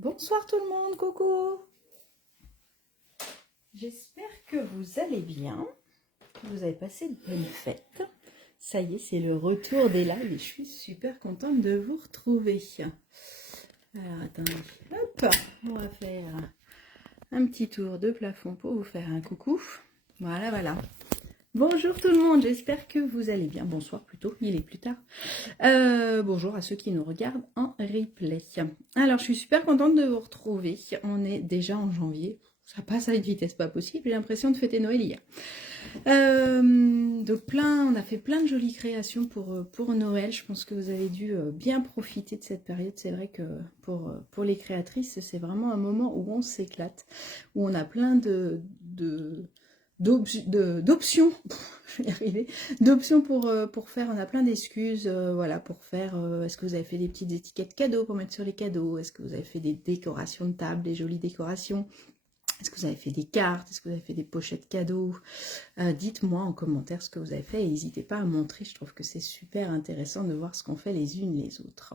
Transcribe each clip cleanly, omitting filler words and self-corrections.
Bonsoir tout le monde, coucou. J'espère que vous allez bien, que vous avez passé de bonnes fêtes. Ça y est, c'est le retour des lives et je suis super contente de vous retrouver. Alors attendez, hop, on va faire un petit tour de plafond pour vous faire un coucou. Voilà, voilà. Bonjour tout le monde, j'espère que vous allez bien. Bonsoir plutôt, il est plus tard. Bonjour à ceux qui nous regardent en replay. Alors, je suis super contente de vous retrouver. On est déjà en janvier. Ça passe à une vitesse pas possible. J'ai l'impression de fêter Noël hier. Donc, on a fait plein de jolies créations pour Noël. Je pense que vous avez dû bien profiter de cette période. C'est vrai que pour les créatrices, c'est vraiment un moment où on s'éclate, où on a plein d'options, je vais y arriver, d'options pour faire, on a plein d'excuses, voilà, pour faire, est-ce que vous avez fait des petites étiquettes cadeaux pour mettre sur les cadeaux, est-ce que vous avez fait des décorations de table, des jolies décorations, est-ce que vous avez fait des cartes, est-ce que vous avez fait des pochettes cadeaux, dites-moi en commentaire ce que vous avez fait et n'hésitez pas à montrer, je trouve que c'est super intéressant de voir ce qu'on fait les unes les autres.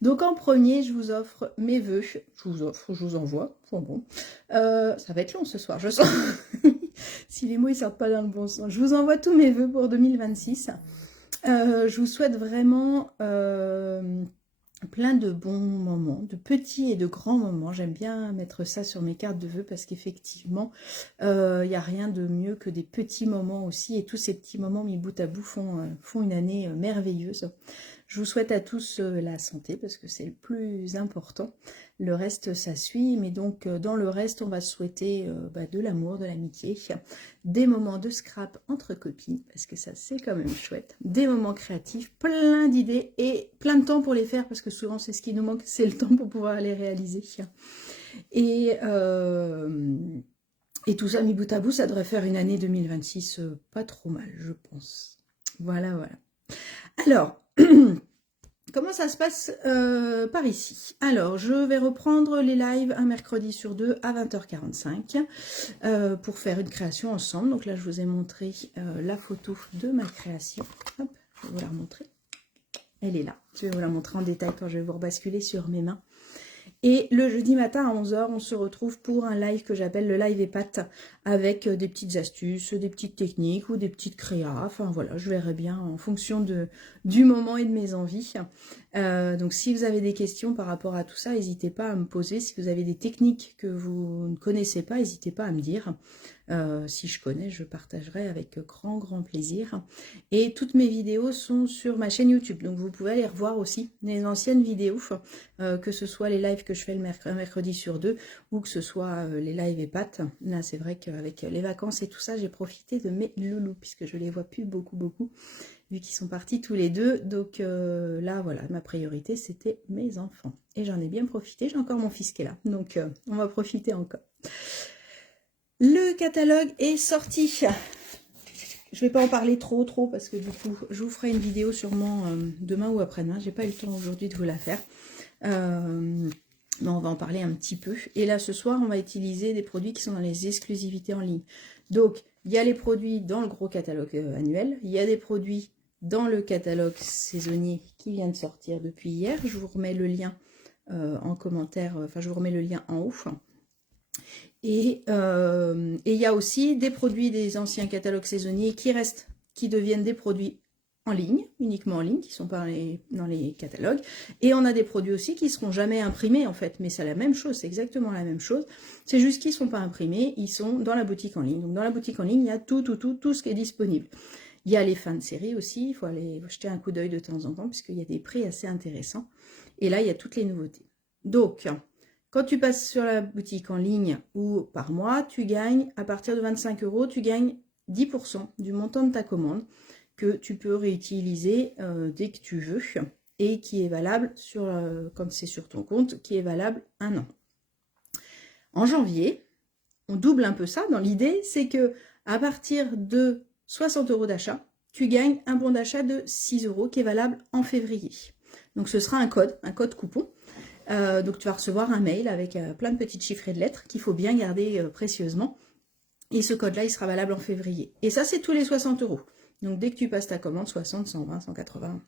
Donc en premier, je vous offre mes vœux, je vous envoie, enfin bon, ça va être long ce soir, je sens, si les mots ne sortent pas dans le bon sens. Je vous envoie tous mes vœux pour 2026, je vous souhaite vraiment plein de bons moments, de petits et de grands moments. J'aime bien mettre ça sur mes cartes de vœux parce qu'effectivement, il n'y a rien de mieux que des petits moments aussi. Et tous ces petits moments mis bout à bout font une année merveilleuse. Je vous souhaite à tous la santé parce que c'est le plus important. Le reste, ça suit. Mais donc, dans le reste, on va souhaiter de l'amour, de l'amitié, des moments de scrap entre copines parce que ça, c'est quand même chouette. Des moments créatifs, plein d'idées et plein de temps pour les faire parce que souvent, c'est ce qui nous manque, c'est le temps pour pouvoir les réaliser. Et tout ça mis bout à bout, ça devrait faire une année 2026 pas trop mal, je pense. Voilà, voilà. Alors, comment ça se passe par ici? Alors, je vais reprendre les lives un mercredi sur deux à 20h45 pour faire une création ensemble. Donc là, je vous ai montré la photo de ma création. Hop, je vais vous la remontrer. Elle est là. Je vais vous la montrer en détail quand je vais vous rebasculer sur mes mains. Et le jeudi matin à 11h, on se retrouve pour un live que j'appelle le live EPAT avec des petites astuces, des petites techniques ou des petites créas. Enfin voilà, je verrai bien en fonction du moment et de mes envies. Donc si vous avez des questions par rapport à tout ça, n'hésitez pas à me poser. Si vous avez des techniques que vous ne connaissez pas, n'hésitez pas à me dire. Si je connais, je partagerai avec grand, grand plaisir. Et toutes mes vidéos sont sur ma chaîne YouTube. Donc vous pouvez aller revoir aussi les anciennes vidéos, que ce soit les lives que je fais le mercredi sur deux ou que ce soit les lives et pâtes. Là, c'est vrai qu'avec les vacances et tout ça, j'ai profité de mes loulous puisque je les vois plus beaucoup vu qu'ils sont partis tous les deux. Donc là, voilà, ma priorité, c'était mes enfants. Et j'en ai bien profité. J'ai encore mon fils qui est là. Donc, on va profiter encore. Le catalogue est sorti. Je ne vais pas en parler trop parce que du coup, je vous ferai une vidéo sûrement demain ou après-demain. J'ai pas eu le temps aujourd'hui de vous la faire. Mais on va en parler un petit peu. Et là, ce soir, on va utiliser des produits qui sont dans les exclusivités en ligne. Donc, il y a les produits dans le gros catalogue annuel. Il y a des produits dans le catalogue saisonnier qui vient de sortir depuis hier. Je vous remets le lien en commentaire. Enfin, je vous remets le lien en haut. Et il y a aussi des produits des anciens catalogues saisonniers qui deviennent des produits en ligne, uniquement en ligne, qui sont pas dans les catalogues. Et on a des produits aussi qui ne seront jamais imprimés en fait, mais c'est la même chose, c'est exactement la même chose. C'est juste qu'ils ne sont pas imprimés, ils sont dans la boutique en ligne. Donc dans la boutique en ligne, il y a tout ce qui est disponible. Il y a les fins de série aussi, il faut aller jeter un coup d'œil de temps en temps, puisqu'il y a des prix assez intéressants. Et là, il y a toutes les nouveautés. Donc, quand tu passes sur la boutique en ligne ou par mois, tu gagnes, à partir de 25 €, tu gagnes 10% du montant de ta commande que tu peux réutiliser dès que tu veux et qui est valable, quand c'est sur ton compte, qui est valable 1 an. En janvier, on double un peu ça dans l'idée, c'est que à partir de 60 € d'achat, tu gagnes un bon d'achat de 6 € qui est valable en février. Donc ce sera un code coupon. Donc tu vas recevoir un mail avec plein de petites chiffres et de lettres qu'il faut bien garder précieusement. Et ce code-là, il sera valable en février. Et ça, c'est tous les 60 €. Donc dès que tu passes ta commande, 60, 120, 180,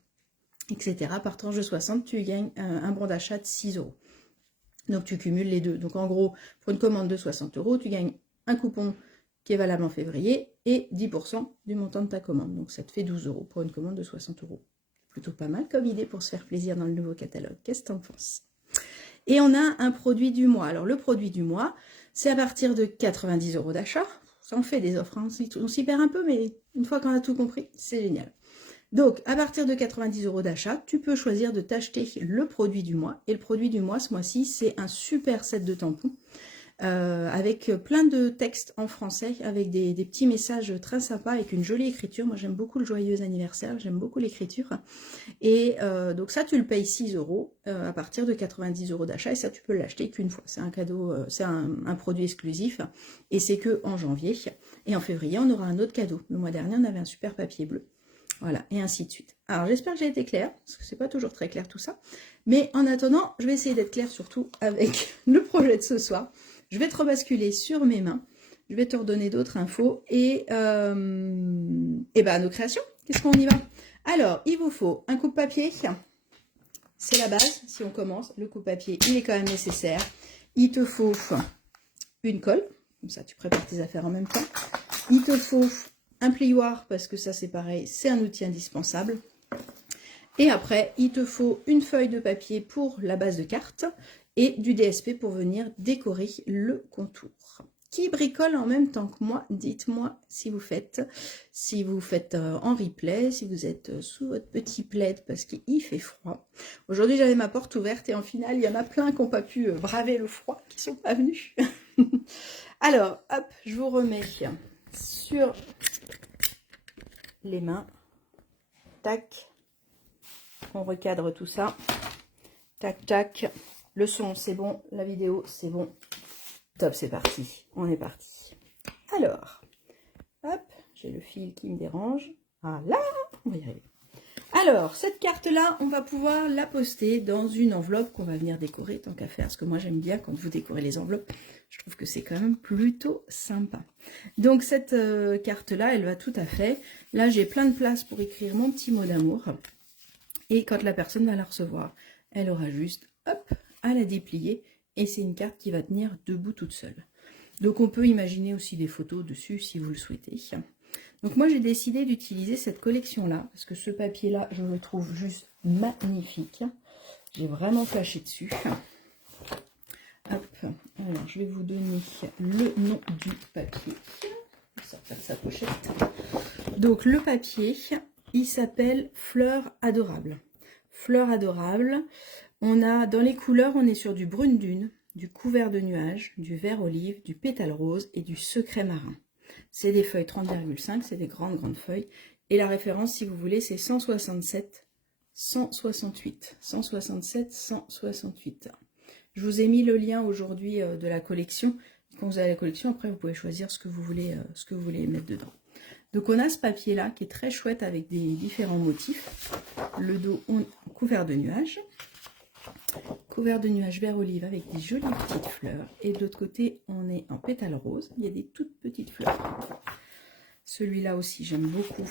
etc. Par tranche de 60, tu gagnes un bon d'achat de 6 €. Donc tu cumules les deux. Donc en gros, pour une commande de 60 €, tu gagnes un coupon qui est valable en février et 10% du montant de ta commande. Donc ça te fait 12 € pour une commande de 60 €. Plutôt pas mal comme idée pour se faire plaisir dans le nouveau catalogue. Qu'est-ce que t'en penses? Et on a un produit du mois. Alors le produit du mois, c'est à partir de 90 € d'achat. Ça en fait des offres, hein. On s'y perd un peu, mais une fois qu'on a tout compris, c'est génial. Donc, à partir de 90 € d'achat, tu peux choisir de t'acheter le produit du mois. Et le produit du mois, ce mois-ci, c'est un super set de tampons avec plein de textes en français, avec des petits messages très sympas, avec une jolie écriture. Moi, j'aime beaucoup le joyeux anniversaire, j'aime beaucoup l'écriture. Et donc ça, tu le payes 6 € à partir de 90 € d'achat. Et ça, tu peux l'acheter qu'une fois. C'est un cadeau, c'est un produit exclusif. Et c'est que en janvier. Et en février, on aura un autre cadeau. Le mois dernier, on avait un super papier bleu. Voilà, et ainsi de suite. Alors, j'espère que j'ai été claire, parce que c'est pas toujours très clair tout ça. Mais en attendant, je vais essayer d'être claire surtout avec le projet de ce soir. Je vais te rebasculer sur mes mains. Je vais te redonner d'autres infos. Et ben, nos créations, qu'est-ce qu'on y va? Alors, il vous faut un coupe-papier. C'est la base, si on commence. Le coupe-papier, il est quand même nécessaire. Il te faut une colle. Comme ça, tu prépares tes affaires en même temps. Il te faut un plioir, parce que ça c'est pareil, c'est un outil indispensable. Et après, il te faut une feuille de papier pour la base de carte et du DSP pour venir décorer le contour. Qui bricole en même temps que moi? Dites-moi si vous faites en replay, si vous êtes sous votre petit plaid parce qu'il fait froid. Aujourd'hui, j'avais ma porte ouverte et en finale, il y en a plein qui n'ont pas pu braver le froid, qui sont pas venus. Alors, hop, je vous remets sur les mains. Tac. On recadre tout ça. Tac, tac. Le son, c'est bon. La vidéo, c'est bon. Top, c'est parti. On est parti. Alors, hop, j'ai le fil qui me dérange. Voilà, on va y arriver. Alors, cette carte-là, on va pouvoir la poster dans une enveloppe qu'on va venir décorer, tant qu'à faire. Parce que moi, j'aime bien quand vous décorez les enveloppes. Je trouve que c'est quand même plutôt sympa. Donc, cette carte-là, elle va tout à fait. Là, j'ai plein de place pour écrire mon petit mot d'amour. Et quand la personne va la recevoir, elle aura juste, hop, à la déplier. Et c'est une carte qui va tenir debout toute seule. Donc, on peut imaginer aussi des photos dessus si vous le souhaitez. Donc, moi, j'ai décidé d'utiliser cette collection-là. Parce que ce papier-là, je le trouve juste magnifique. J'ai vraiment flashé dessus. Hop, alors, je vais vous donner le nom du papier. Je vais sortir sa pochette. Donc, le papier, il s'appelle Fleur Adorable. Fleur Adorable. On a, dans les couleurs, on est sur du brune dune, du couvert de nuages, du vert olive, du pétale rose et du secret marin. C'est des feuilles 30,5, c'est des grandes feuilles. Et la référence, si vous voulez, c'est 167, 168. 167, 168. Je vous ai mis le lien aujourd'hui de la collection. Quand vous avez la collection, après, vous pouvez choisir ce que vous voulez mettre dedans. Donc, on a ce papier-là qui est très chouette avec des différents motifs. Le dos, on couvert de nuages. Couvert de nuages vert olive avec des jolies petites fleurs. Et de l'autre côté, on est en pétale rose. Il y a des toutes petites fleurs. Celui-là aussi, j'aime beaucoup.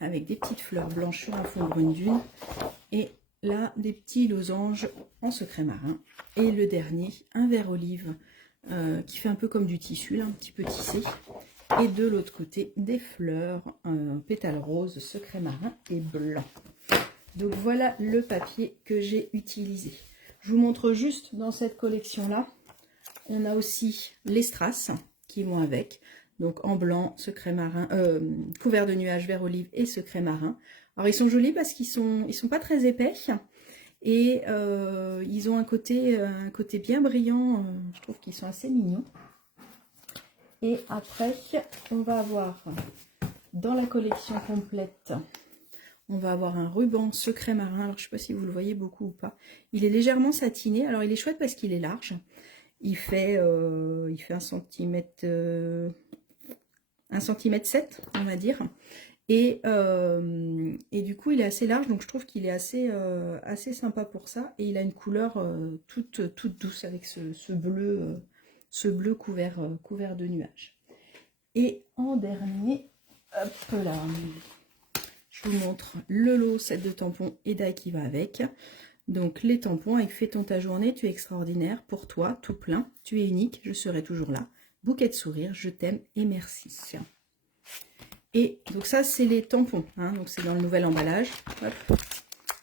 Avec des petites fleurs blanches sur un fond brune dune. Et là, des petits losanges en secret marin. Et le dernier, un vert olive qui fait un peu comme du tissu, là, un petit peu tissé. Et de l'autre côté, des fleurs, pétale rose, secret marin et blanc. Donc voilà le papier que j'ai utilisé. Je vous montre juste dans cette collection-là, on a aussi les strass qui vont avec. Donc en blanc, secret marin, couvert de nuages vert olive et secret marin. Alors ils sont jolis parce qu'ils sont pas très épais et ils ont un côté bien brillant. Je trouve qu'ils sont assez mignons. Et après, on va avoir dans la collection complète, on va avoir un ruban secret marin. Alors, je ne sais pas si vous le voyez beaucoup ou pas. Il est légèrement satiné. Alors, il est chouette parce qu'il est large. Il fait 1 cm, 7, on va dire. Et du coup, il est assez large. Donc, je trouve qu'il est assez sympa pour ça. Et il a une couleur toute douce avec ce bleu couvert de nuages. Et en dernier, hop là, je vous montre le lot set de tampons et d'ail qui va avec. Donc les tampons avec fais ton ta journée, tu es extraordinaire, pour toi, tout plein, tu es unique, je serai toujours là. Bouquet de sourires, je t'aime et merci. Et donc ça, c'est les tampons, hein, donc c'est dans le nouvel emballage. Hop.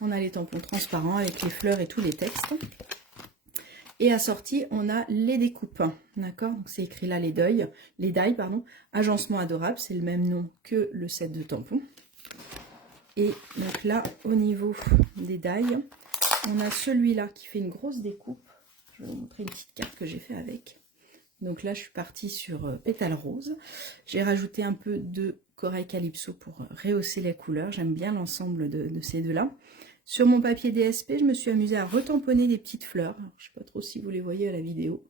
On a les tampons transparents avec les fleurs et tous les textes. Et assorti, on a les découpes, d'accord? Donc c'est écrit là les dailles, pardon. Agencement adorable, c'est le même nom que le set de tampons. Et donc là, au niveau des dailles, on a celui-là qui fait une grosse découpe. Je vais vous montrer une petite carte que j'ai fait avec. Donc là, je suis partie sur pétale rose. J'ai rajouté un peu de corail calypso pour rehausser les couleurs. J'aime bien l'ensemble de ces deux-là. Sur mon papier DSP, je me suis amusée à retamponner des petites fleurs. Alors, je ne sais pas trop si vous les voyez à la vidéo.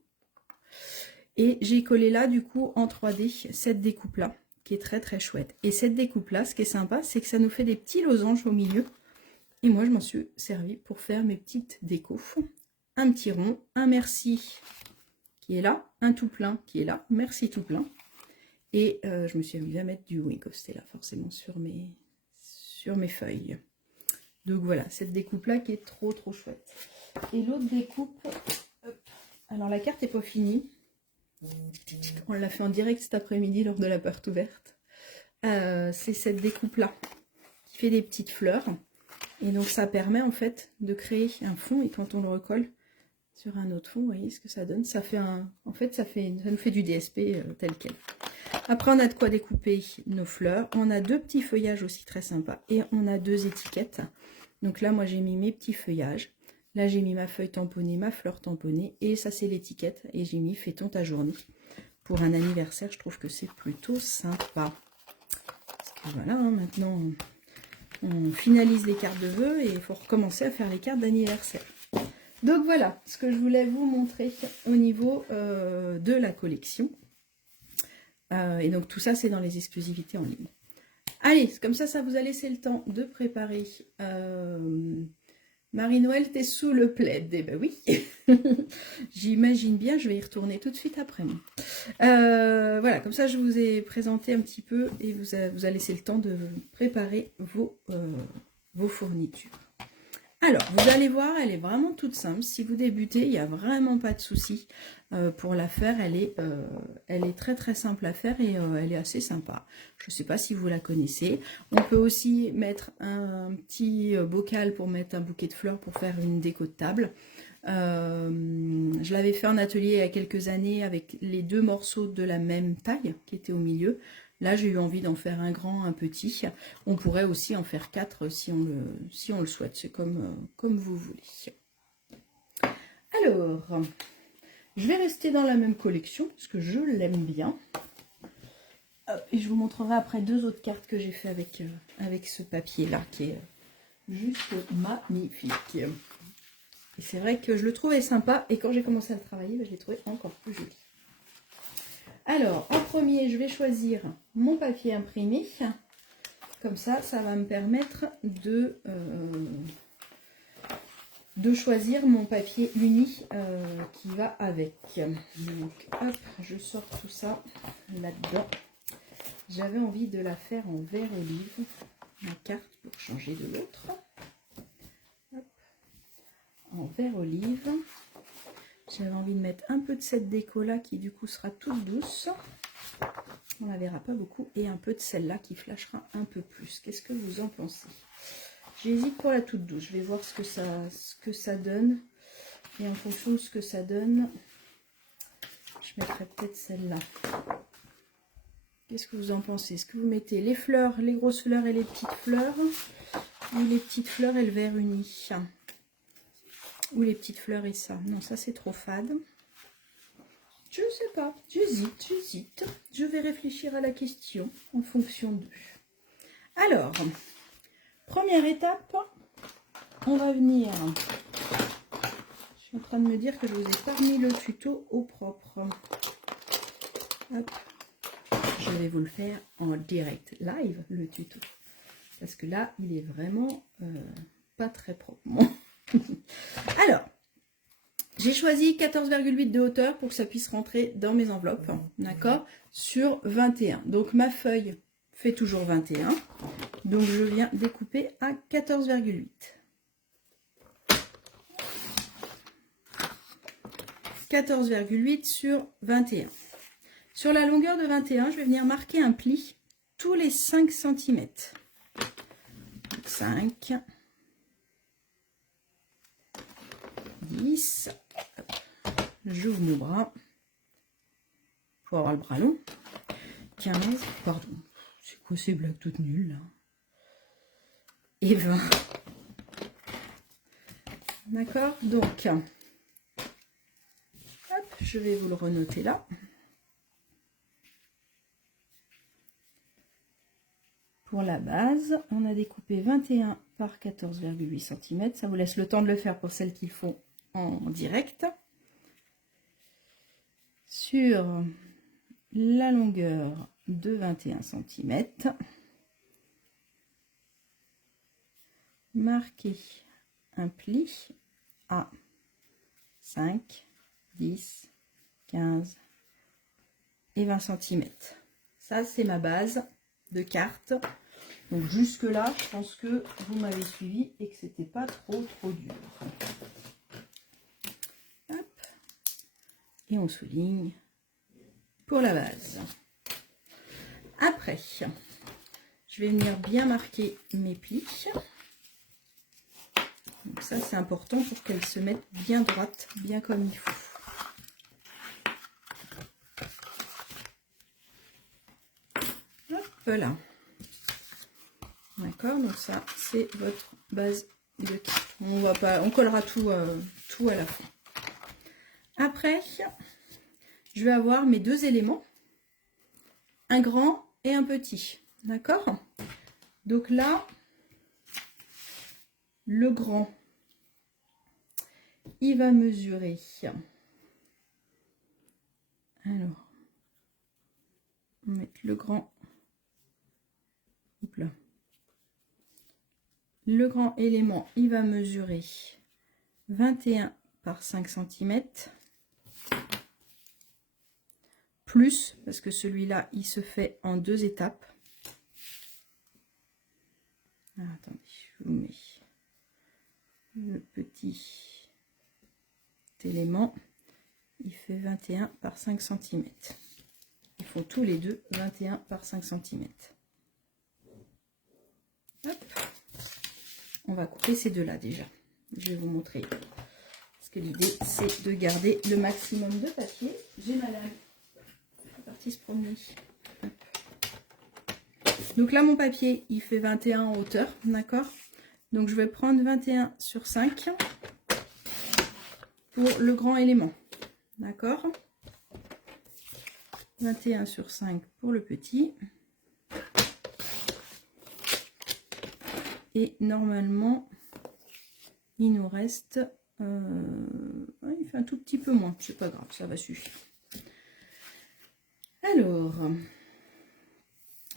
Et j'ai collé là, du coup, en 3D, cette découpe-là, qui est très très chouette. Et cette découpe-là, ce qui est sympa, c'est que ça nous fait des petits losanges au milieu. Et moi, je m'en suis servi pour faire mes petites décos. Un petit rond, un merci qui est là, un tout plein qui est là, merci tout plein. Et je me suis amusée à mettre du Wingosté là, forcément, sur mes feuilles. Donc voilà, cette découpe-là qui est trop trop chouette. Et l'autre découpe, hop, alors la carte n'est pas finie. On l'a fait en direct cet après-midi lors de la porte ouverte. C'est cette découpe-là qui fait des petites fleurs. Et donc ça permet en fait de créer un fond. Et quand on le recolle sur un autre fond, vous voyez ce que ça donne. Ça fait en fait, ça nous fait du DSP tel quel. Après, on a de quoi découper nos fleurs. On a deux petits feuillages aussi très sympas. Et on a deux étiquettes. Donc là, moi, j'ai mis mes petits feuillages. Là, j'ai mis ma feuille tamponnée, ma fleur tamponnée. Et ça, c'est l'étiquette. Et j'ai mis fais ton ta journée. Pour un anniversaire, je trouve que c'est plutôt sympa. Parce que voilà, hein, maintenant, on finalise les cartes de vœux. Et il faut recommencer à faire les cartes d'anniversaire. Donc voilà, ce que je voulais vous montrer au niveau de la collection. Et donc tout ça, c'est dans les exclusivités en ligne. Allez, comme ça vous a laissé le temps de préparer. Marie-Noël, t'es sous le plaid. Eh ben oui, j'imagine bien, je vais y retourner tout de suite après moi. Voilà, comme ça je vous ai présenté un petit peu et vous a laissé le temps de préparer vos fournitures. Alors, vous allez voir, elle est vraiment toute simple. Si vous débutez, il n'y a vraiment pas de souci pour la faire. Elle est très très simple à faire et elle est assez sympa. Je ne sais pas si vous la connaissez. On peut aussi mettre un petit bocal pour mettre un bouquet de fleurs pour faire une déco de table. Je l'avais fait en atelier il y a quelques années avec les deux morceaux de la même taille qui étaient au milieu. Là, j'ai eu envie d'en faire un grand, un petit. On pourrait aussi en faire 4 si on le souhaite. C'est comme vous voulez. Alors, je vais rester dans la même collection parce que je l'aime bien. Et je vous montrerai après deux autres cartes que j'ai fait avec ce papier-là qui est juste magnifique. Et c'est vrai que je le trouvais sympa et quand j'ai commencé à le travailler, je l'ai trouvé encore plus joli. Alors, en premier, je vais choisir mon papier imprimé. Comme ça, ça va me permettre de choisir mon papier uni qui va avec. Donc, hop, je sors tout ça là-dedans. J'avais envie de la faire en vert olive, ma carte pour changer de l'autre. En vert olive. J'avais envie de mettre un peu de cette déco-là qui du coup sera toute douce. On la verra pas beaucoup. Et un peu de celle-là qui flashera un peu plus. Qu'est-ce que vous en pensez? J'hésite pour la toute douce. Je vais voir ce que ça donne. Et en fonction de ce que ça donne, je mettrai peut-être celle-là. Qu'est-ce que vous en pensez? Est-ce que vous mettez les fleurs, les grosses fleurs et les petites fleurs? Ou les petites fleurs et le vert uni? Ou les petites fleurs et ça. Non, ça c'est trop fade. Je ne sais pas. J'hésite. Je vais réfléchir à la question en fonction d'eux. Alors, première étape, on va venir. Je suis en train de me dire que je vous ai pas mis le tuto au propre. Hop. Je vais vous le faire en direct live, le tuto. Parce que là, il est vraiment pas très propre. Alors, j'ai choisi 14,8 de hauteur pour que ça puisse rentrer dans mes enveloppes, d'accord, sur 21. Donc, ma feuille fait toujours 21. Donc, je viens découper à 14,8. 14,8 sur 21. Sur la longueur de 21, je vais venir marquer un pli tous les 5 cm. 5, 10, j'ouvre mon bras pour avoir le bras long. 15, pardon, c'est quoi ces blagues toutes nulles là? Et 20. D'accord, donc, hop, je vais vous le renoter là. Pour la base, on a découpé 21 par 14,8 cm. Ça vous laisse le temps de le faire pour celles qu'il faut en direct. Sur la longueur de 21 cm, marquez un pli à 5, 10, 15 et 20 cm. Ça, c'est ma base de carte. Donc jusque là, je pense que vous m'avez suivi et que c'était pas trop dur. Hop. Et on souligne pour la base. Après, je vais venir bien marquer mes plis. Donc ça, c'est important pour qu'elles se mettent bien droites, bien comme il faut. Hop là. D'accord, donc ça, c'est votre base de carte. On collera tout à la fin. Après, je vais avoir mes deux éléments, un grand et un petit. D'accord? Donc là, le grand, il va mesurer. Alors, on va mettre le grand. Hop là. Le grand élément, il va mesurer 21 par 5 cm. Plus, parce que celui-là, il se fait en 2 étapes. Ah, attendez, je vous mets le petit élément. Il fait 21 par 5 cm. Ils font tous les deux 21 par 5 cm. Hop. On va couper ces deux-là déjà. Je vais vous montrer. Parce que l'idée, c'est de garder le maximum de papier. J'ai ma lame. Je suis partie se promener. Hop. Donc là, mon papier, il fait 21 en hauteur. D'accord? Donc, je vais prendre 21 sur 5 pour le grand élément. D'accord? 21 sur 5 pour le petit. Et normalement, il nous reste... il fait un tout petit peu moins. C'est pas grave, ça va suffire. Alors,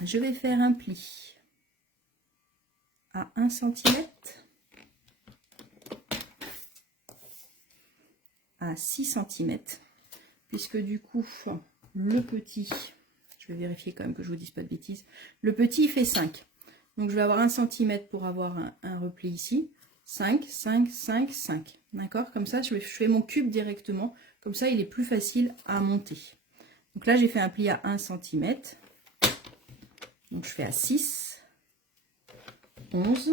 je vais faire un pli à 1 cm, à 6 cm, puisque du coup, le petit, je vais vérifier quand même que je vous dise pas de bêtises, le petit fait 5. Donc, je vais avoir 1 cm pour avoir un repli ici. 5, 5, 5, 5. D'accord? Comme ça, je fais mon cube directement. Comme ça, il est plus facile à monter. Donc là, j'ai fait un pli à 1 cm. Donc, je fais à 6, 11,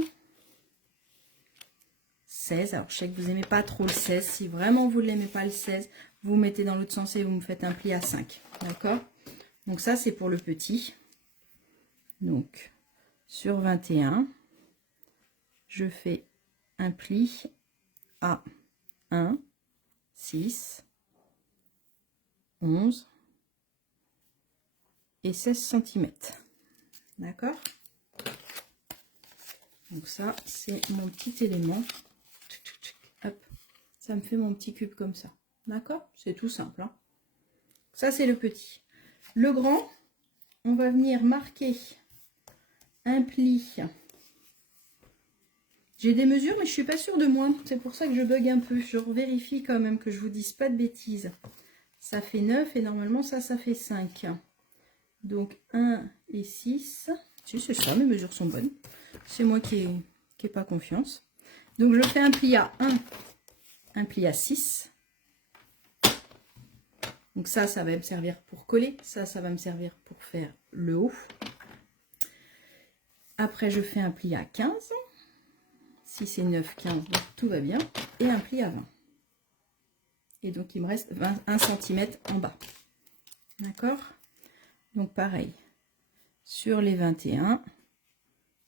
16. Alors, je sais que vous n'aimez pas trop le 16. Si vraiment vous ne l'aimez pas le 16, vous mettez dans l'autre sens et vous me faites un pli à 5. D'accord? Donc, ça, c'est pour le petit. Donc, sur 21, je fais un pli à 1, 6, 11 et 16 cm. D'accord? Donc ça, c'est mon petit élément. Hop, ça me fait mon petit cube comme ça. D'accord? C'est tout simple. Hein? Ça, c'est le petit. Le grand, on va venir marquer un pli. J'ai des mesures, mais je suis pas sûre de moi. C'est pour ça que je bug un peu. Je vérifie quand même que je vous dise pas de bêtises. Ça fait 9 et normalement, ça fait 5. Donc, 1 et 6. Si, c'est ça, mes mesures sont bonnes. C'est moi qui n'ai pas confiance. Donc, je fais un pli à 1, un pli à 6, Donc ça va me servir pour coller. Ça va me servir pour faire le haut. Après, je fais un pli à 15. Si c'est 9, 15, donc tout va bien. Et un pli à 20. Et donc, il me reste 1 cm en bas. D'accord? Donc, pareil. Sur les 21,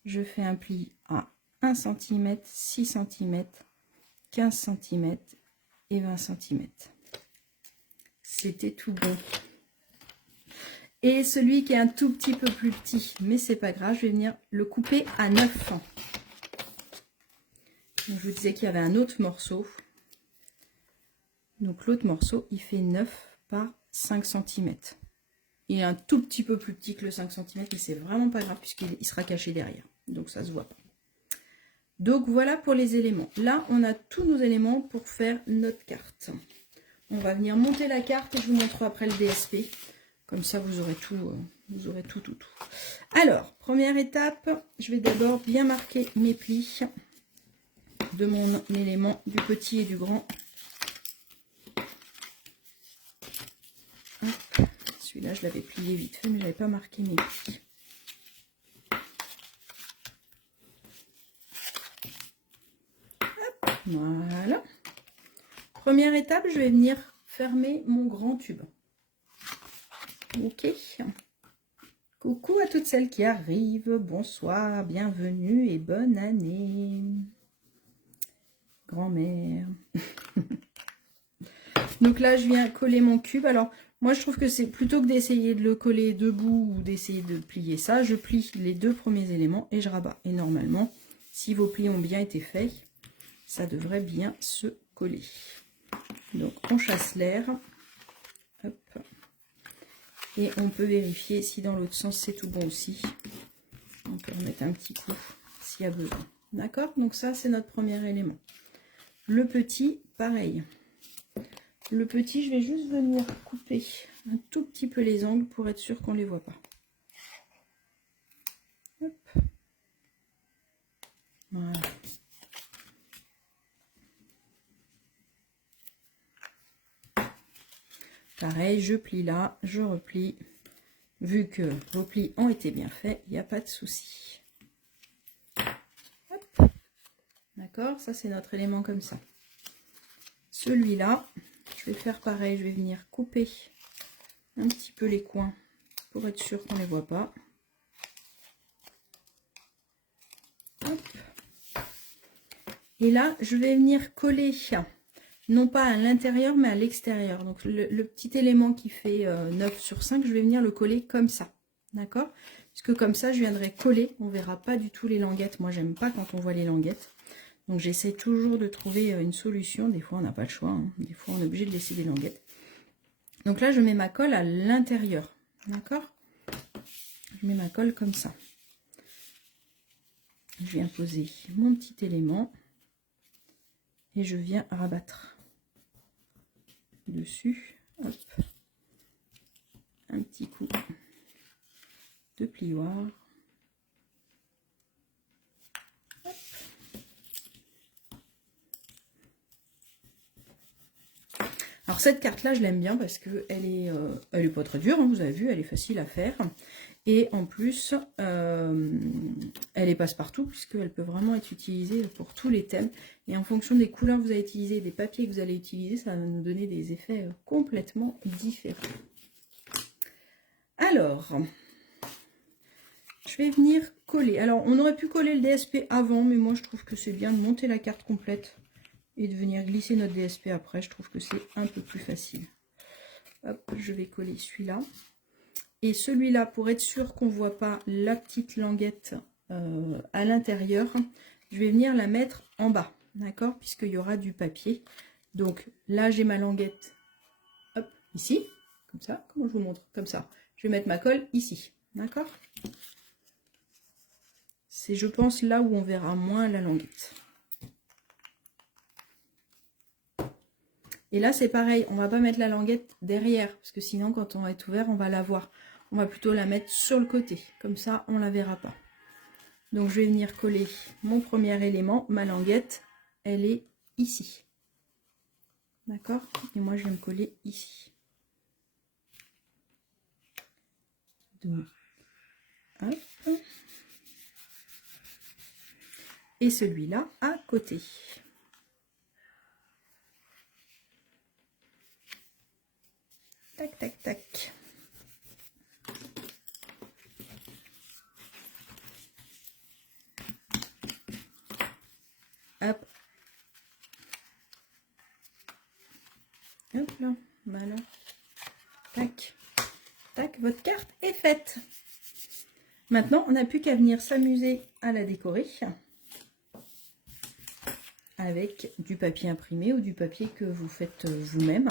je fais un pli à 1 cm, 6 cm, 15 cm et 20 cm. C'était tout bon. Et celui qui est un tout petit peu plus petit, mais c'est pas grave, je vais venir le couper à 9. Donc, je vous disais qu'il y avait un autre morceau. Donc l'autre morceau, il fait 9 par 5 cm. Il est un tout petit peu plus petit que le 5 cm, mais c'est vraiment pas grave puisqu'il sera caché derrière. Donc ça se voit pas. Donc voilà pour les éléments. Là, on a tous nos éléments pour faire notre carte. On va venir monter la carte et je vous montre après le DSP. Comme ça, vous aurez tout, tout. Alors, première étape, je vais d'abord bien marquer mes plis de mon élément du petit et du grand. Celui-là, je l'avais plié vite fait, mais je n'avais pas marqué mes plis. Hop, voilà. Première étape, je vais venir fermer mon grand tube. Ok. Coucou à toutes celles qui arrivent. Bonsoir, bienvenue et bonne année. Grand-mère. Donc là, je viens coller mon cube. Alors, moi, je trouve que c'est plutôt que d'essayer de le coller debout ou d'essayer de plier ça, je plie les 2 premiers éléments et je rabats. Et normalement, si vos plis ont bien été faits, ça devrait bien se coller. Donc, on chasse l'air. Hop. Et on peut vérifier si dans l'autre sens, c'est tout bon aussi. On peut remettre un petit coup s'il y a besoin. D'accord? Donc ça, c'est notre premier élément. Le petit, pareil. Le petit, je vais juste venir couper un tout petit peu les angles pour être sûr qu'on ne les voit pas. Hop. Voilà. Pareil, je plie là, je replie. Vu que vos plis ont été bien faits, il n'y a pas de souci. D'accord, ça c'est notre élément comme ça. Celui-là, je vais faire pareil, je vais venir couper un petit peu les coins pour être sûr qu'on ne les voit pas. Hop. Et là, je vais venir coller, non pas à l'intérieur, mais à l'extérieur. Donc, le petit élément qui fait 9 sur 5, je vais venir le coller comme ça. D'accord? Puisque comme ça, je viendrai coller. On ne verra pas du tout les languettes. Moi, j'aime pas quand on voit les languettes. Donc, j'essaie toujours de trouver une solution. Des fois, on n'a pas le choix. Hein. Des fois, on est obligé de laisser des languettes. Donc là, je mets ma colle à l'intérieur. D'accord? Je mets ma colle comme ça. Je viens poser mon petit élément. Et je viens rabattre dessus. Hop. Un petit coup de plioir. Hop. Alors cette carte là je l'aime bien parce que elle est pas très dure, hein, vous avez vu, elle est facile à faire. Et en plus, elle est passe-partout puisqu'elle peut vraiment être utilisée pour tous les thèmes. Et en fonction des couleurs que vous allez utiliser, des papiers que vous allez utiliser, ça va nous donner des effets complètement différents. Alors, je vais venir coller. Alors, on aurait pu coller le DSP avant, mais moi je trouve que c'est bien de monter la carte complète et de venir glisser notre DSP après. Je trouve que c'est un peu plus facile. Hop, je vais coller celui-là. Et celui-là, pour être sûr qu'on ne voit pas la petite languette à l'intérieur, je vais venir la mettre en bas, d'accord? Puisqu'il y aura du papier. Donc là, j'ai ma languette, hop, ici, comme ça. Comment je vous montre? Comme ça. Je vais mettre ma colle ici, d'accord? C'est, je pense, là où on verra moins la languette. Et là, c'est pareil, on ne va pas mettre la languette derrière, parce que sinon, quand on va être ouvert, on va la voir. On va plutôt la mettre sur le côté, comme ça, on ne la verra pas. Donc, je vais venir coller mon premier élément, ma languette, elle est ici. D'accord? Et moi, je vais me coller ici. Donc, hop. Et celui-là à côté. Tac, tac, tac. Hop. Hop là, voilà. Tac. Tac, votre carte est faite. Maintenant, on n'a plus qu'à venir s'amuser à la décorer avec du papier imprimé ou du papier que vous faites vous-même.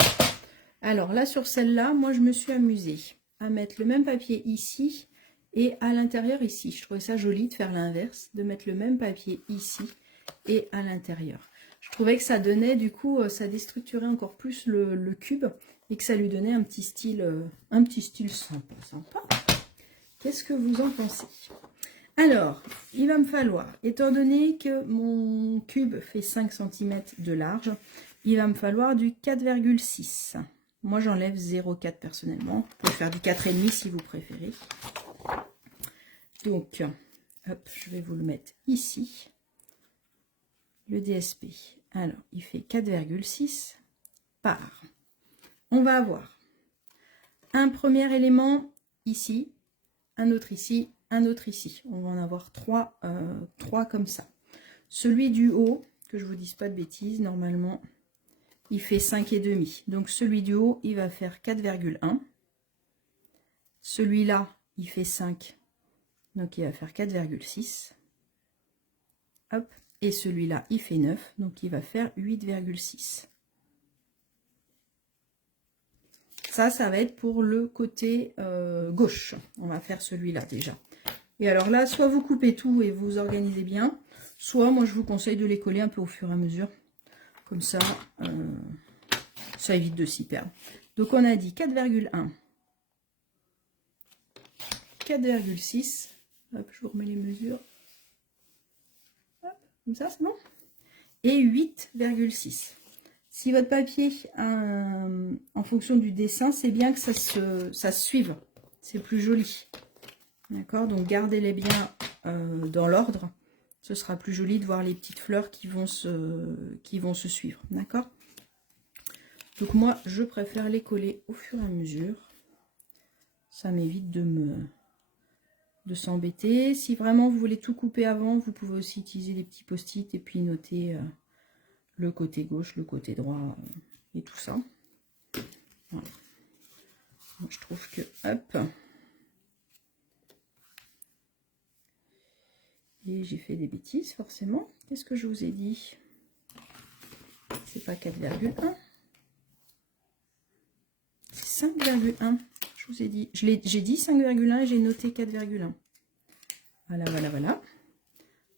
Alors là, sur celle-là, moi, je me suis amusée à mettre le même papier ici et à l'intérieur ici. Je trouvais ça joli de faire l'inverse, de mettre le même papier ici et à l'intérieur. Je trouvais que ça donnait, du coup, ça déstructurait encore plus le cube et que ça lui donnait un petit style sympa. Qu'est-ce que vous en pensez? Alors, il va me falloir, étant donné que mon cube fait 5 cm de large, il va me falloir du 4,6. Moi, j'enlève 0,4 personnellement. Vous pouvez faire du 4,5 si vous préférez. Donc, hop, je vais vous le mettre ici. Le DSP. Alors, il fait 4,6 par. On va avoir un premier élément ici, un autre ici, un autre ici. On va en avoir trois comme ça. Celui du haut, que je vous dise pas de bêtises, normalement, il fait 5,5. Donc celui du haut, il va faire 4,1. Celui-là, il fait 5. Donc il va faire 4,6. Hop. Et celui-là, il fait 9. Donc il va faire 8,6. Ça va être pour le côté gauche. On va faire celui-là déjà. Et alors là, soit vous coupez tout et vous organisez bien, soit moi je vous conseille de les coller un peu au fur et à mesure. Comme ça, ça évite de s'y perdre. Donc on a dit 4,1, 4,6. Hop, je vous remets les mesures. Hop, comme ça, c'est bon. Et 8,6. Si votre papier, en fonction du dessin, c'est bien que ça se suive. C'est plus joli. D'accord? Donc gardez-les bien dans l'ordre. Ce sera plus joli de voir les petites fleurs qui vont se suivre. D'accord? Donc moi, je préfère les coller au fur et à mesure. Ça m'évite de s'embêter. Si vraiment vous voulez tout couper avant, vous pouvez aussi utiliser les petits post-it et puis noter le côté gauche, le côté droit et tout ça. Voilà. Moi, je trouve que, hop. Et j'ai fait des bêtises, forcément. Qu'est-ce que je vous ai dit? C'est pas 4,1. C'est 5,1. Je vous ai dit. J'ai dit 5,1 et j'ai noté 4,1. Voilà, voilà, voilà.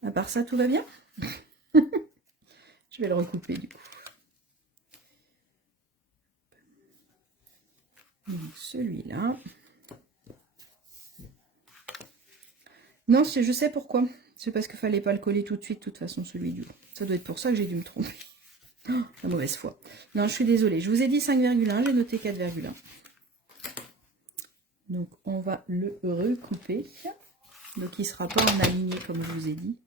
À part ça, tout va bien. Je vais le recouper du coup. Celui-là. Non, je sais pourquoi. C'est parce qu'il ne fallait pas le coller tout de suite, de toute façon, celui du haut. Ça doit être pour ça que j'ai dû me tromper. Oh, la mauvaise foi. Non, je suis désolée. Je vous ai dit 5,1, j'ai noté 4,1. Donc, on va le recouper. Donc, il ne sera pas en aligné, comme je vous ai dit.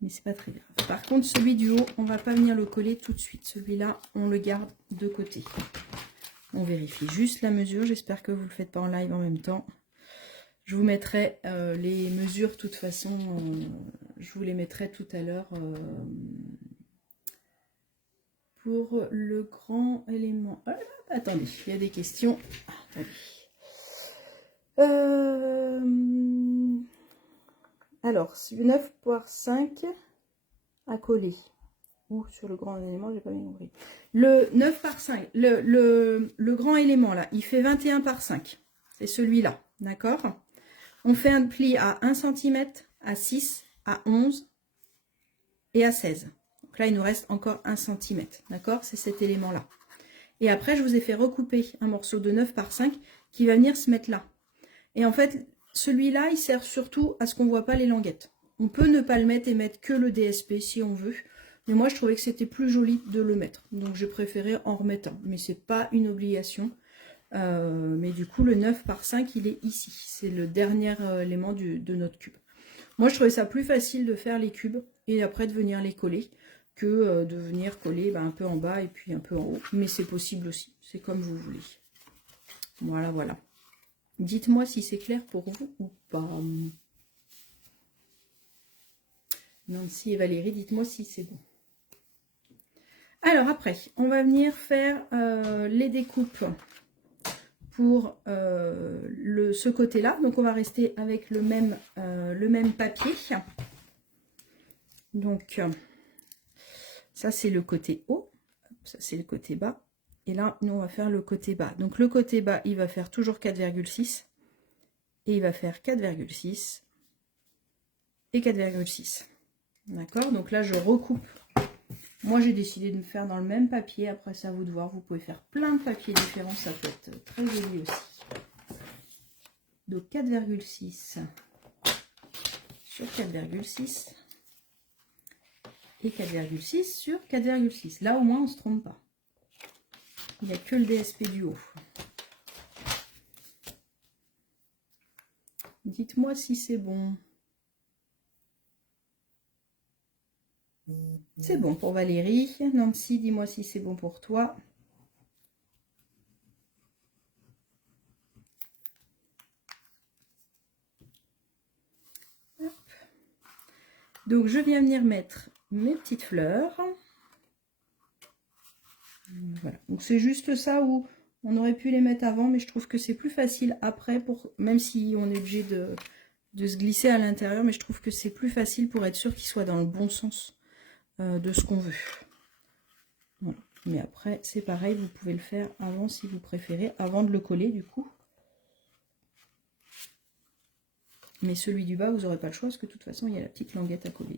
Mais c'est pas très grave. Par contre, celui du haut, on ne va pas venir le coller tout de suite. Celui-là, on le garde de côté. On vérifie juste la mesure. J'espère que vous ne le faites pas en live en même temps. Je vous mettrai les mesures, de toute façon, je vous les mettrai tout à l'heure pour le grand élément. Ah, attendez, il y a des questions. Alors, 9 par 5 à coller. Ou sur le grand élément, j'ai pas bien compris. Le 9 par 5, le grand élément là, il fait 21 par 5. C'est celui-là, d'accord? On fait un pli à 1 cm, à 6, à 11 et à 16. Donc là, il nous reste encore 1 cm. D'accord? C'est cet élément-là. Et après, je vous ai fait recouper un morceau de 9 par 5 qui va venir se mettre là. Et en fait, celui-là, il sert surtout à ce qu'on ne voit pas les languettes. On peut ne pas le mettre et mettre que le DSP si on veut. Mais moi, je trouvais que c'était plus joli de le mettre. Donc, j'ai préféré en remettre un. Mais ce n'est pas une obligation. Mais du coup, le 9 par 5, il est ici. C'est le dernier élément de notre cube. Moi, je trouvais ça plus facile de faire les cubes et après de venir les coller que de venir coller un peu en bas et puis un peu en haut. Mais c'est possible aussi. C'est comme vous voulez. Voilà, voilà. Dites-moi si c'est clair pour vous ou pas. Nancy et Valérie, dites-moi si c'est bon. Alors après, on va venir faire les découpes pour ce côté-là. Donc on va rester avec le même papier. Donc ça c'est le côté haut, ça c'est le côté bas. Et là, nous on va faire le côté bas. Donc le côté bas, il va faire toujours 4,6. Et il va faire 4,6 et 4,6. D'accord? Donc là, je recoupe. Moi, j'ai décidé de me faire dans le même papier. Après, c'est à vous de voir. Vous pouvez faire plein de papiers différents. Ça peut être très joli aussi. Donc 4,6 sur 4,6 et 4,6 sur 4,6. Là, au moins, on ne se trompe pas. Il n'y a que le DSP du haut. Dites-moi si c'est bon. C'est bon pour Valérie. Nancy, dis-moi si c'est bon pour toi. Hop. Donc, je viens venir mettre mes petites fleurs. Voilà. Donc, c'est juste ça où on aurait pu les mettre avant, mais je trouve que c'est plus facile après, même si on est obligé de se glisser à l'intérieur, mais je trouve que c'est plus facile pour être sûr qu'il soit dans le bon sens de ce qu'on veut. Voilà. Mais après, c'est pareil, vous pouvez le faire avant si vous préférez, avant de le coller du coup. Mais celui du bas, vous n'aurez pas le choix, parce que de toute façon, il y a la petite languette à coller.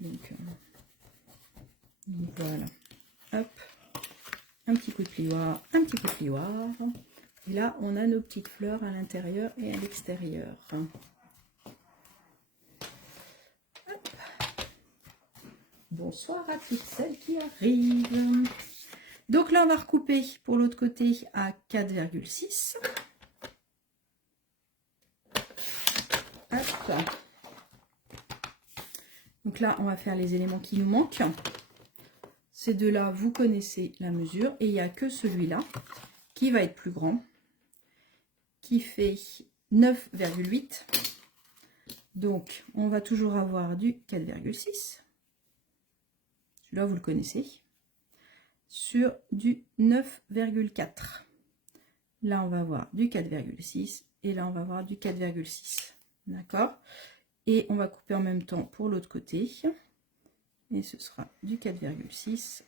Donc voilà. Hop. Un petit coup de plioir, un petit coup de plioir. Et là, on a nos petites fleurs à l'intérieur et à l'extérieur. Bonsoir à toutes celles qui arrivent. Donc là, on va recouper pour l'autre côté à 4,6. Donc là, on va faire les éléments qui nous manquent. Ces deux-là, vous connaissez la mesure. Et il n'y a que celui-là qui va être plus grand, qui fait 9,8. Donc, on va toujours avoir du 4,6. Celui-là, vous le connaissez. Sur du 9,4. Là, on va avoir du 4,6 et là, on va avoir du 4,6. D'accord? Et on va couper en même temps pour l'autre côté. Et ce sera du 4,6.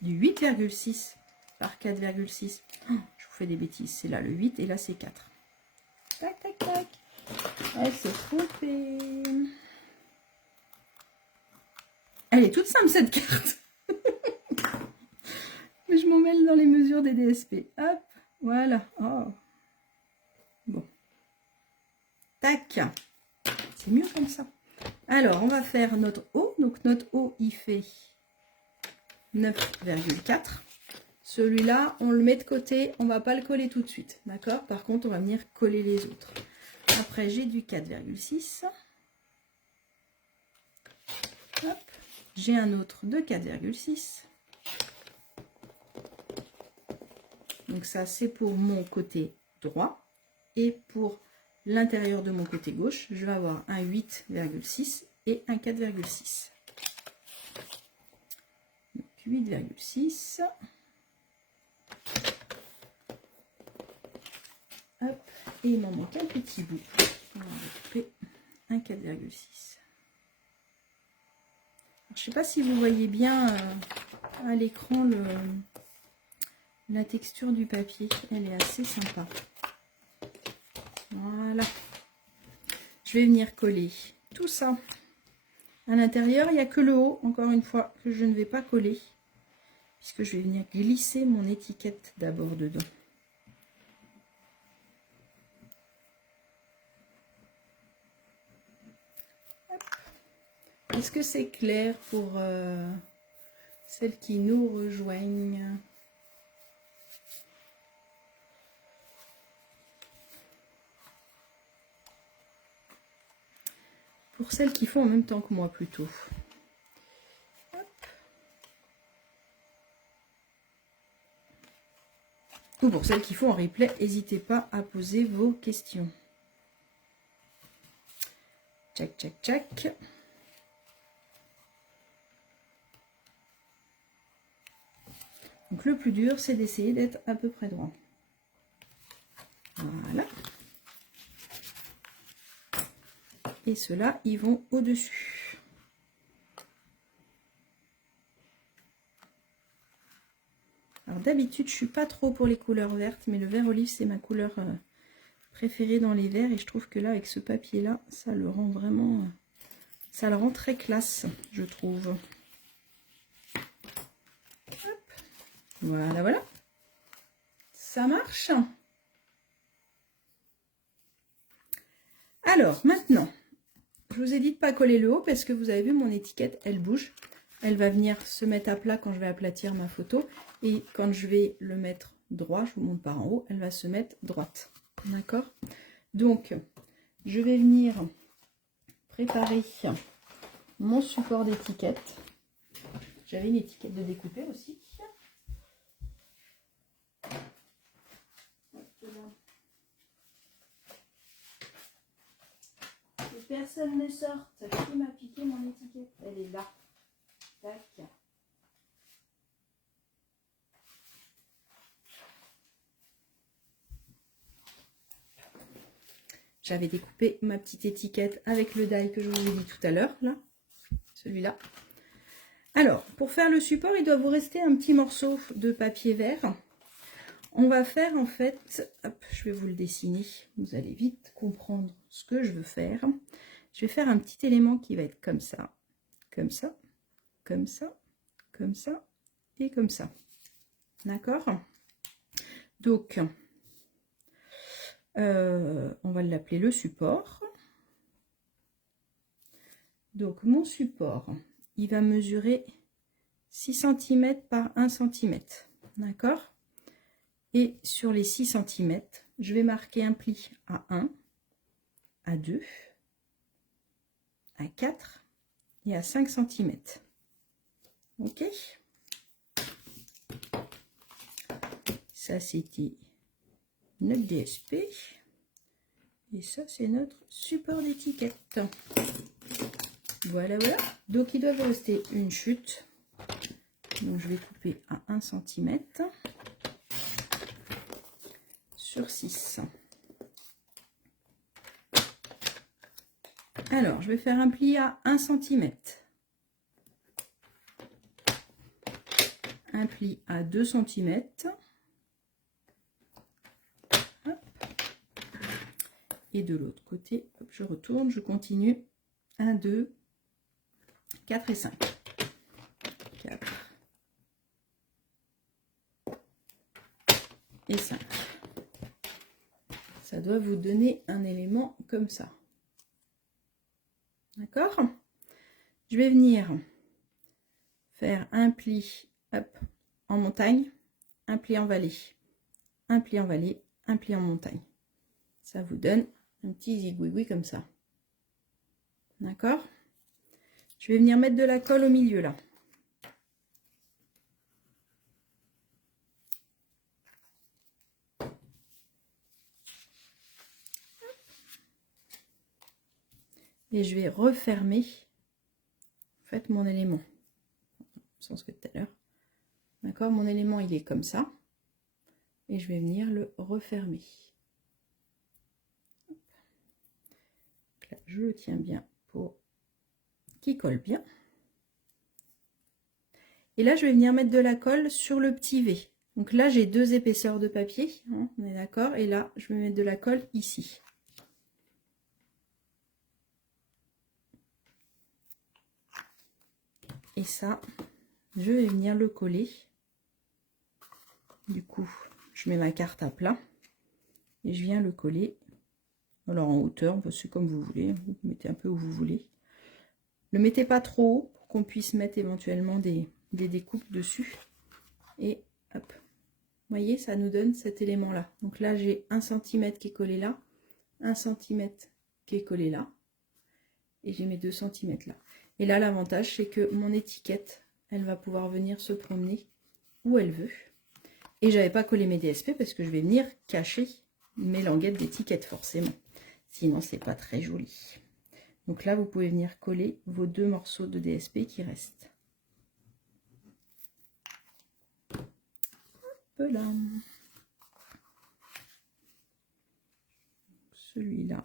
Du 8,6 par 4,6. Oh, je vous fais des bêtises. C'est là le 8 et là, c'est 4. Tac, tac, tac. Elle s'est trompée. Elle est toute simple cette carte. Mais je m'en mêle dans les mesures des DSP. Hop, voilà. Oh. Bon. Tac. C'est mieux comme ça. Alors, on va faire notre haut. Donc, notre haut, il fait 9,4. Celui-là, on le met de côté. On ne va pas le coller tout de suite. D'accord? Par contre, on va venir coller les autres. Après, j'ai du 4,6. Hop. J'ai un autre de 4,6. Donc ça, c'est pour mon côté droit. Et pour l'intérieur de mon côté gauche, je vais avoir un 8,6 et un 4,6. Donc 8,6. Hop. Et il m'en manque un petit bout. On va couper un 4,6. Je ne sais pas si vous voyez bien à l'écran la texture du papier. Elle est assez sympa. Voilà. Je vais venir coller tout ça. À l'intérieur, il n'y a que le haut, encore une fois, que je ne vais pas coller. Puisque je vais venir glisser mon étiquette d'abord dedans. Est-ce que c'est clair pour celles qui nous rejoignent. Pour celles qui font en même temps que moi plutôt. Hop. Ou pour celles qui font en replay, n'hésitez pas à poser vos questions. Tchac, tchac, tchac. Donc le plus dur, c'est d'essayer d'être à peu près droit. Voilà. Et ceux-là, ils vont au-dessus. Alors d'habitude, je suis pas trop pour les couleurs vertes, mais le vert olive, c'est ma couleur préférée dans les verts. Et je trouve que là, avec ce papier-là, ça le rend vraiment... ça le rend très classe, je trouve. Hop. Voilà, voilà. Ça marche. Alors, maintenant, je vous ai dit de ne pas coller le haut parce que vous avez vu, mon étiquette, elle bouge. Elle va venir se mettre à plat quand je vais aplatir ma photo. Et quand je vais le mettre droit, je vous montre par en haut, elle va se mettre droite. D'accord? Donc, je vais venir préparer mon support d'étiquette. J'avais une étiquette de découper aussi. Que personne ne sorte. Qui m'a piqué mon étiquette? Elle est là. Tac. J'avais découpé ma petite étiquette avec le die que je vous ai dit tout à l'heure, là, celui-là. Alors, pour faire le support, il doit vous rester un petit morceau de papier vert. On va faire en fait, hop, je vais vous le dessiner, vous allez vite comprendre ce que je veux faire. Je vais faire un petit élément qui va être comme ça, comme ça, comme ça, comme ça et comme ça. D'accord? Donc, on va l'appeler le support. Donc mon support, il va mesurer 6 cm par 1 cm. D'accord? Et sur les 6 cm, je vais marquer un pli à 1, à 2, à 4 et à 5 cm. Ok? Ça, c'était notre DSP. Et ça, c'est notre support d'étiquette. Voilà, voilà. Donc, il doit vous rester une chute. Donc, je vais couper à 1 cm sur 6. Alors, je vais faire un pli à 1 cm. Un pli à 2 cm. Et de l'autre côté, hop, je retourne, je continue. 1, 2, 4 et 5. 4 et 5. Ça doit vous donner un élément comme ça. D'accord? Je vais venir faire un pli hop, en montagne, un pli en vallée, un pli en vallée, un pli en montagne. Ça vous donne un petit zigouigoui comme ça. D'accord? Je vais venir mettre de la colle au milieu là. Et je vais refermer en fait mon élément. Sens que tout à l'heure. D'accord? Mon élément il est comme ça. Et je vais venir le refermer. Là, je le tiens bien pour qu'il colle bien. Et là, je vais venir mettre de la colle sur le petit V. Donc là, j'ai 2 épaisseurs de papier, hein, on est d'accord. Et là, je vais mettre de la colle ici. Et ça, je vais venir le coller. Du coup, je mets ma carte à plat et je viens le coller. Alors en hauteur, c'est comme vous voulez, vous mettez un peu où vous voulez. Ne le mettez pas trop haut pour qu'on puisse mettre éventuellement des des découpes dessus. Et hop, vous voyez, ça nous donne cet élément-là. Donc là, j'ai 1 cm qui est collé là, 1 cm qui est collé là, et j'ai mes 2 cm là. Et là, l'avantage, c'est que mon étiquette, elle va pouvoir venir se promener où elle veut. Et j'avais pas collé mes DSP parce que je vais venir cacher mes languettes d'étiquette forcément. Sinon, c'est pas très joli. Donc là, vous pouvez venir coller vos 2 morceaux de DSP qui restent. Hop là. Celui-là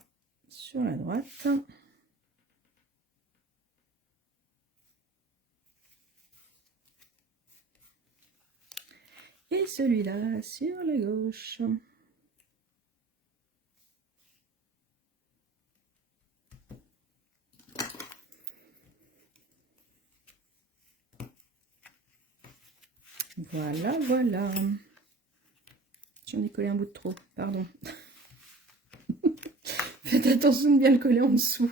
sur la droite. Et celui-là sur la gauche. Voilà, voilà. J'en ai collé un bout de trop, pardon. Faites attention de bien le coller en dessous.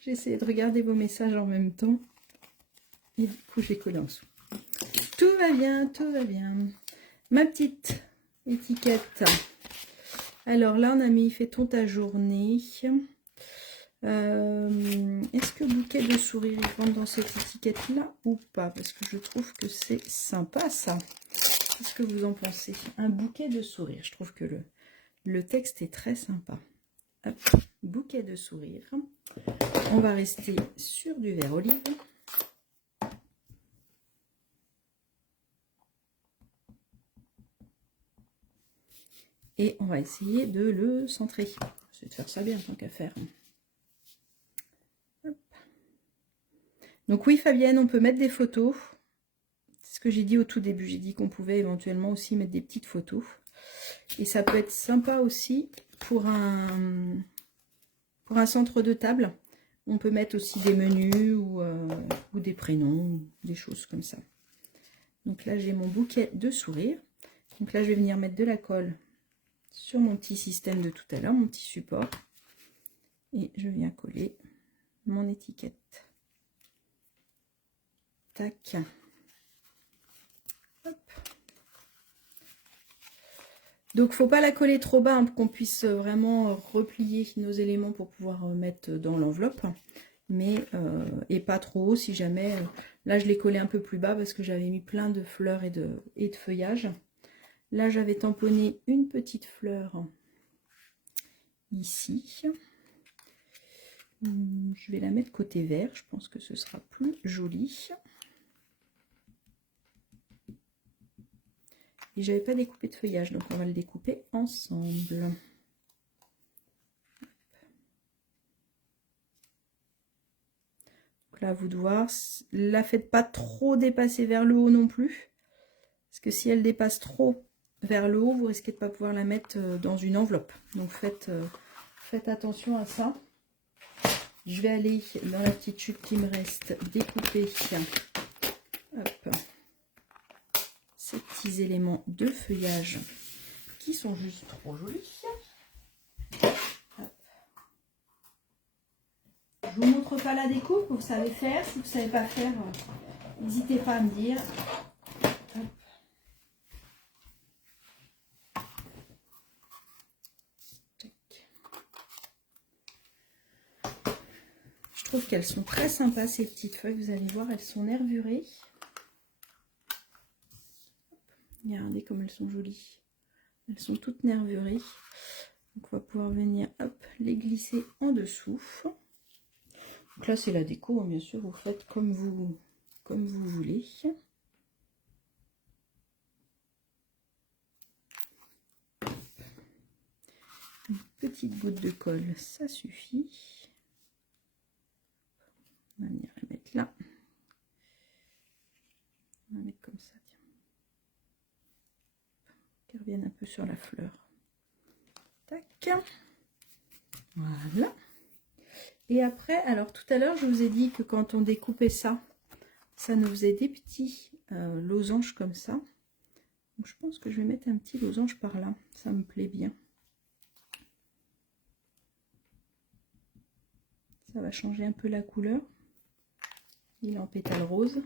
J'ai essayé de regarder vos messages en même temps. Et du coup, j'ai collé en dessous. Tout va bien, tout va bien. Ma petite étiquette. Alors là, on a mis « Fait-on ta journée ?» Est-ce que bouquet de sourire il rentre dans cette étiquette-là ou pas? Parce que je trouve que c'est sympa, ça. Qu'est-ce que vous en pensez? Un bouquet de sourire. Je trouve que le texte est très sympa. Hop, bouquet de sourire. On va rester sur du vert olive. Et on va essayer de le centrer. C'est de faire ça bien, tant qu'à faire. Hop. Donc oui, Fabienne, on peut mettre des photos. C'est ce que j'ai dit au tout début. J'ai dit qu'on pouvait éventuellement aussi mettre des petites photos. Et ça peut être sympa aussi pour un centre de table. On peut mettre aussi des menus ou des prénoms, des choses comme ça. Donc là, j'ai mon bouquet de sourire. Donc là, je vais venir mettre de la colle sur mon petit système de tout à l'heure, mon petit support. Et je viens coller mon étiquette. Tac. Hop. Donc, faut pas la coller trop bas hein, pour qu'on puisse vraiment replier nos éléments pour pouvoir mettre dans l'enveloppe. Mais, et pas trop haut si jamais. Là, je l'ai collé un peu plus bas parce que j'avais mis plein de fleurs et de feuillages. Là, j'avais tamponné une petite fleur ici. Je vais la mettre côté vert. Je pense que ce sera plus joli. Et j'avais pas découpé de feuillage, donc on va le découper ensemble. Donc là, à vous de voir. La faites pas trop dépasser vers le haut non plus. Parce que si elle dépasse trop vers le haut, vous risquez de ne pas pouvoir la mettre dans une enveloppe. Donc faites attention à ça. Je vais aller dans la petite chute qui me reste découper hop, ces petits éléments de feuillage qui sont juste trop jolis. Hop. Je vous montre pas la découpe, vous savez faire. Si vous ne savez pas faire, n'hésitez pas à me dire. Hop. Je trouve qu'elles sont très sympas ces petites feuilles, vous allez voir, elles sont nervurées. Regardez comme elles sont jolies. Elles sont toutes nervurées. Donc on va pouvoir venir hop, les glisser en dessous. Donc là c'est la déco, bien sûr, vous faites comme vous voulez. Une petite goutte de colle, ça suffit. On va venir la mettre là. On va mettre comme ça, tiens. Qu'elle revienne un peu sur la fleur. Tac. Voilà. Et après, alors tout à l'heure, je vous ai dit que quand on découpait ça, ça nous faisait des petits losanges comme ça. Donc, je pense que je vais mettre un petit losange par là. Ça me plaît bien. Ça va changer un peu la couleur. Il est en pétale rose.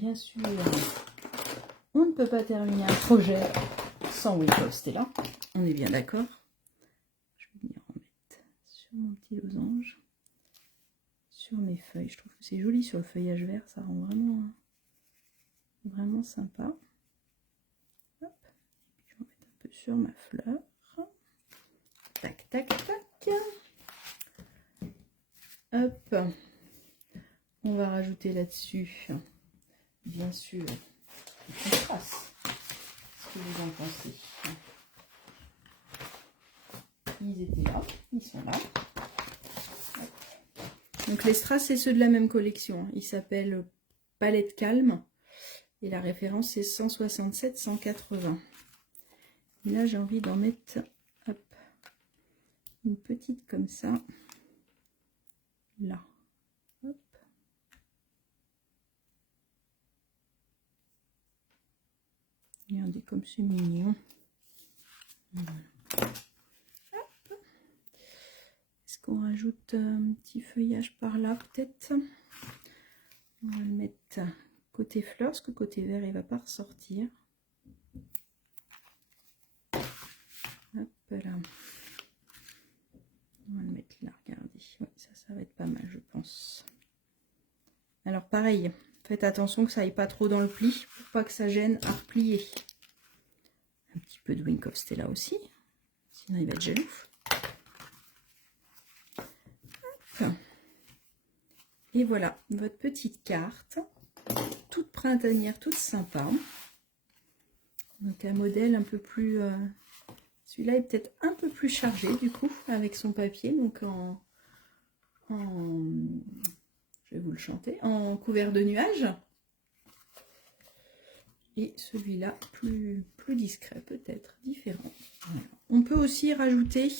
bien sûr, on ne peut pas terminer un projet sans Wink of Stella. On est bien d'accord. Je vais venir en mettre sur mon petit losange, sur mes feuilles. Je trouve que c'est joli sur le feuillage vert, ça rend vraiment sympa. Hop. Je vais en mettre un peu sur ma fleur. Tac, tac, tac. Hop. On va rajouter là-dessus, bien sûr, une trace. Qu'est-ce que vous en pensez? Ils étaient là, ils sont là. Donc les strass, c'est ceux de la même collection. Ils s'appellent Palette Calme. Et la référence, c'est 167-180. Et là, j'ai envie d'en mettre hop, une petite comme ça. Là. Hop. Regardez comme c'est mignon. Voilà. Est-ce qu'on rajoute un petit feuillage par là peut-être? On va le mettre côté fleur, parce que côté vert il va pas ressortir. Hop là. On va le mettre là, regardez. Ouais, ça va être pas mal, je pense. Alors pareil, faites attention que ça aille pas trop dans le pli, pour pas que ça gêne à replier. Un petit peu de Wink of Stella aussi, sinon il va être jaloux. Hop. Et voilà, votre petite carte, toute printanière, toute sympa. Donc un modèle un peu plus... celui-là est peut-être un peu plus chargé du coup, avec son papier, donc je vais vous le chanter, en couvert de nuages. Et celui-là plus discret peut-être, différent. Voilà. On peut aussi rajouter,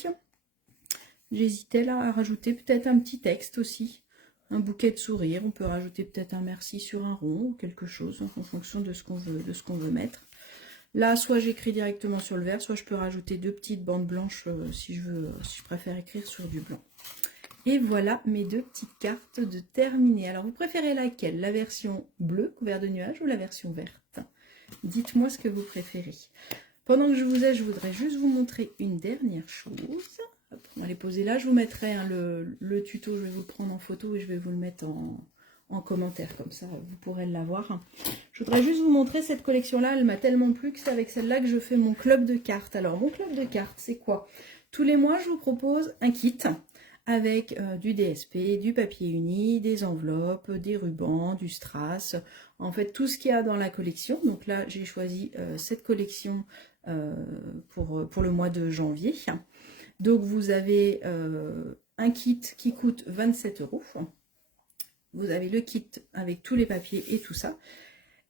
j'hésitais là à rajouter peut-être un petit texte aussi, un bouquet de sourires. On peut rajouter peut-être un merci sur un rond ou quelque chose en fonction de ce qu'on veut mettre. Là, soit j'écris directement sur le vert, soit je peux rajouter deux petites bandes blanches si je préfère écrire sur du blanc. Et voilà mes deux petites cartes de terminées. Alors, vous préférez laquelle? La version bleue, couvert de nuages, ou la version verte? Dites-moi ce que vous préférez. Pendant que je vous ai, je voudrais juste vous montrer une dernière chose. Hop, on va les poser là. Je vous mettrai hein, le tuto, je vais vous le prendre en photo et je vais vous le mettre en commentaire. Comme ça, vous pourrez l'avoir. Je voudrais juste vous montrer cette collection-là. Elle m'a tellement plu que c'est avec celle-là que je fais mon club de cartes. Alors, mon club de cartes, c'est quoi? Tous les mois, je vous propose un kit avec du DSP, du papier uni, des enveloppes, des rubans, du strass, en fait tout ce qu'il y a dans la collection. Donc là j'ai choisi cette collection pour le mois de janvier. Donc vous avez un kit qui coûte 27 €. Vous avez le kit avec tous les papiers et tout ça.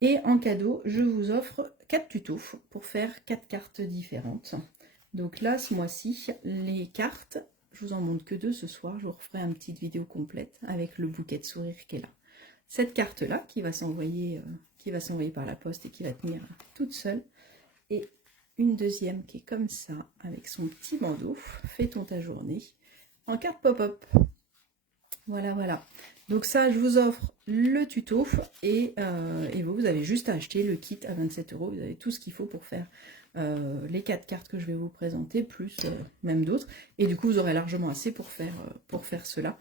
Et en cadeau, je vous offre 4 tutos pour faire 4 cartes différentes. Donc là, ce mois-ci, les cartes... Je vous en montre que 2 ce soir, je vous referai une petite vidéo complète avec le bouquet de sourires qui est là. Cette carte-là qui va s'envoyer par la poste et qui va tenir toute seule. Et une deuxième qui est comme ça, avec son petit bandeau, fais-ton ta journée, en carte pop-up. Voilà, voilà. Donc ça, je vous offre le tuto et vous avez juste à acheter le kit à 27 €. Vous avez tout ce qu'il faut pour faire les 4 cartes que je vais vous présenter, plus même d'autres. Et du coup, vous aurez largement assez pour faire cela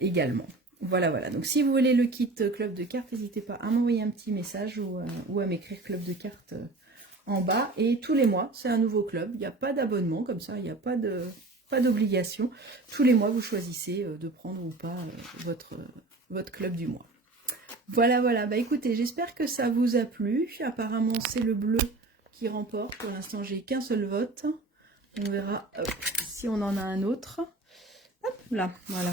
également. Voilà, voilà. Donc, si vous voulez le kit club de cartes, n'hésitez pas à m'envoyer un petit message ou à m'écrire club de cartes en bas. Et tous les mois, c'est un nouveau club. Il n'y a pas d'abonnement, comme ça, il n'y a pas d'obligation. Tous les mois, vous choisissez de prendre ou pas votre club du mois. Voilà, voilà. Bah écoutez, j'espère que ça vous a plu. Apparemment, c'est le bleu qui remporte. Pour l'instant, j'ai qu'un seul vote. On verra si on en a un autre. Hop là, voilà.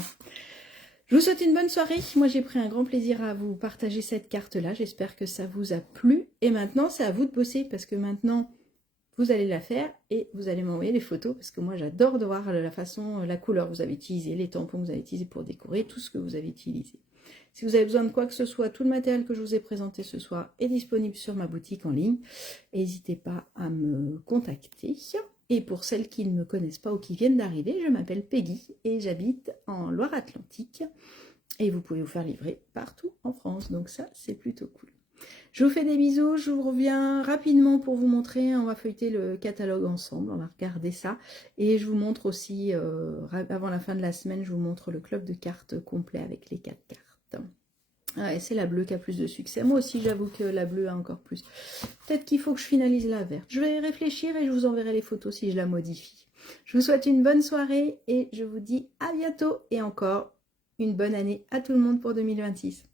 Je vous souhaite une bonne soirée. Moi, j'ai pris un grand plaisir à vous partager cette carte-là. J'espère que ça vous a plu. Et maintenant, c'est à vous de bosser parce que maintenant, vous allez la faire et vous allez m'envoyer les photos parce que moi, j'adore de voir la couleur que vous avez utilisée, les tampons que vous avez utilisés pour décorer, tout ce que vous avez utilisé. Si vous avez besoin de quoi que ce soit, tout le matériel que je vous ai présenté ce soir est disponible sur ma boutique en ligne. N'hésitez pas à me contacter. Et pour celles qui ne me connaissent pas ou qui viennent d'arriver, je m'appelle Peggy et j'habite en Loire-Atlantique. Et vous pouvez vous faire livrer partout en France. Donc ça, c'est plutôt cool. Je vous fais des bisous, je vous reviens rapidement pour vous montrer, on va feuilleter le catalogue ensemble, on va regarder ça. Et je vous montre aussi, avant la fin de la semaine, je vous montre le club de cartes complet avec les 4 cartes. Ouais, c'est la bleue qui a plus de succès. Moi aussi, j'avoue que la bleue a encore plus. Peut-être qu'il faut que je finalise la verte. Je vais réfléchir et je vous enverrai les photos si je la modifie. Je vous souhaite une bonne soirée et je vous dis à bientôt et encore une bonne année à tout le monde pour 2026.